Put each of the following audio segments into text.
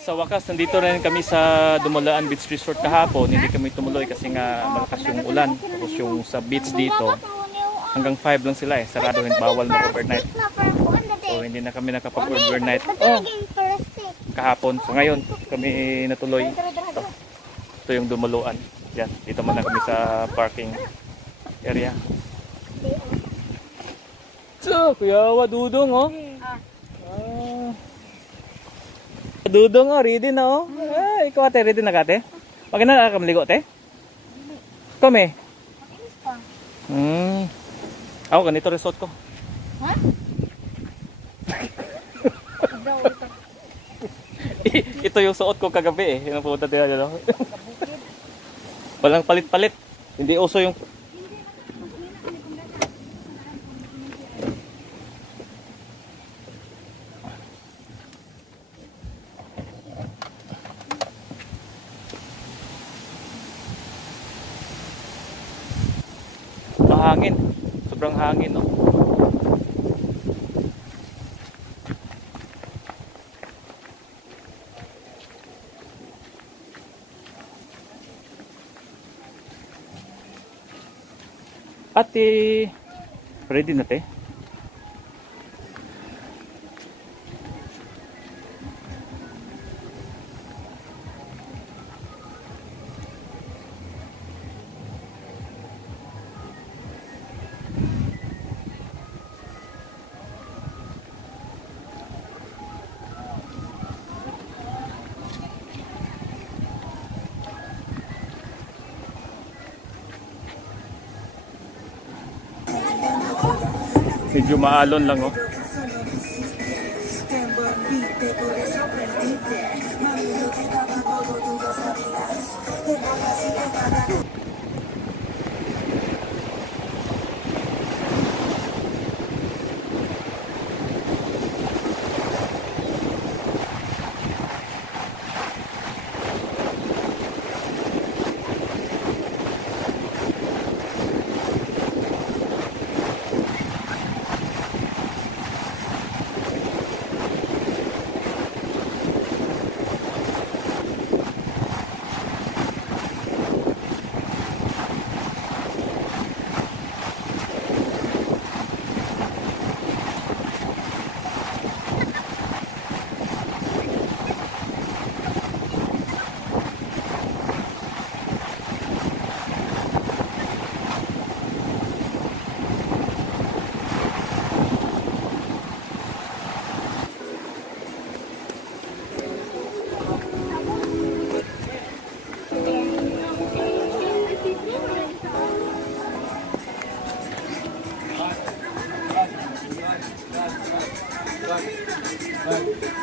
Sa wakas, nandito na rin kami sa Dumolaan Beach Resort kahapon. Hindi kami tumuloy kasi nga malakas yung ulan. Tapos yung sa beach dito, hanggang 5 lang sila eh. Sarado rin, bawal mag-overnight. So hindi na kami nakapag-overnight kahapon. So ngayon, kami natuloy. Ito yung Dumolaan. Yan, dito muna kami sa parking area. So, Kuya Wadudong oh. Dudong oh, ready na oh. Ikaw ate, ready na ka ate? Pag na ka maligo ate? Kome? Ako ganito resort ko. Ha? Ito yung suot ko kagabi eh. Yung pumunta tayo dyan. Walang palit-palit. Hindi uso yung... Hangin, sobrang hangin no. Ate, ready na te? Medyo maalon lang oh.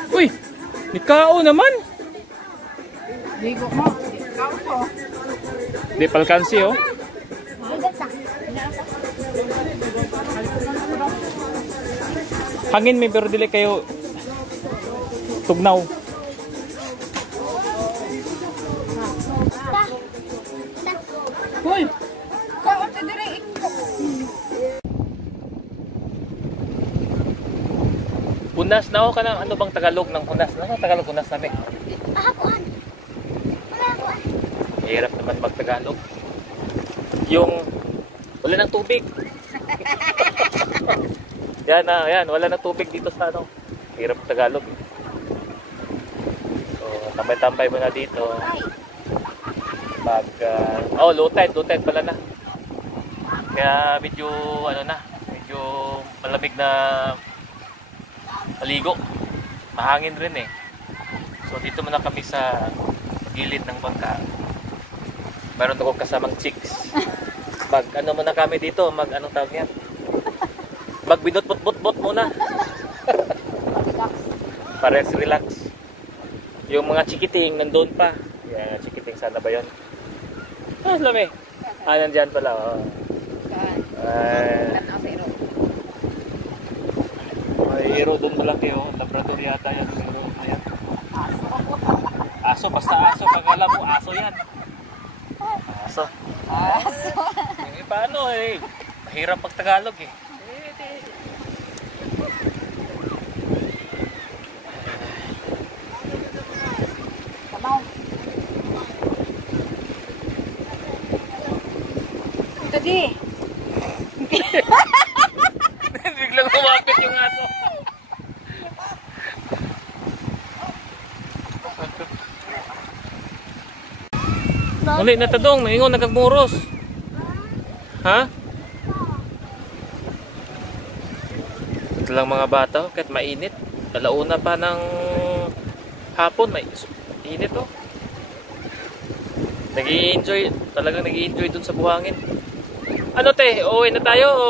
Uy, nikao naman. Ligo mo. Ikaw po. Di palkansi oh. Hangin may pero dili kayo tugnaw. Hoy. Kao sa dire iko. Unas na ako ka ng ano bang Tagalog ng unas? Ano Tagalog unas namin? Ahapuan. Hirap naman mag-Tagalog. Yung wala ng tubig. Yan na, yan, wala ng tubig dito sa ano. Hirap Tagalog. So, tambay-tambay muna dito. Pag oh, low tide pala na. Kaya medyo ano na, medyo malamig na maligo. Mahangin rin eh. So dito muna kami sa gilid ng bangka. Meron akong kasamang chicks. Mag ano muna kami dito, mag anong tawag yan? Mag binot-bot-bot muna. Para relax. Yung mga chikiting nandun pa. Yan, chikiting sana ba yun? Ah, lami. Ah, nandyan pala. Oh. May hero doon malaki oh. Labrador yata yan. Ayan. Aso, basta aso. Pag alam mo, aso yan. Aso. Eh, paano eh? Mahirap pag Tagalog eh. Adi. Biglang lumapit yung aso. Uli na tadong, naingon nagagmuros. Ha? Ito lang mga bata, kahit mainit. Alauna pa ng hapon, may init oh. Nag-i-enjoy, talagang nag-i-enjoy dun sa buhangin. Ano te, uuwi na tayo o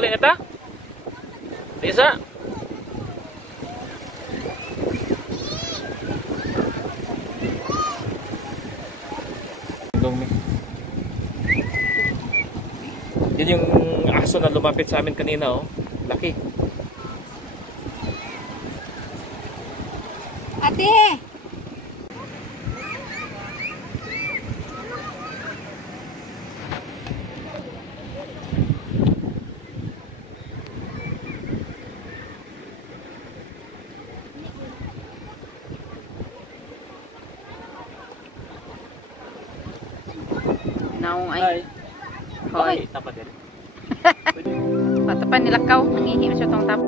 uli na ta? Lisa? Yun yung aso na lumapit sa amin kanina oh. Laki. Ate. Naong ay. Hoy. Tapat din. Matapan nilakaw. Nangihi siya tong tap.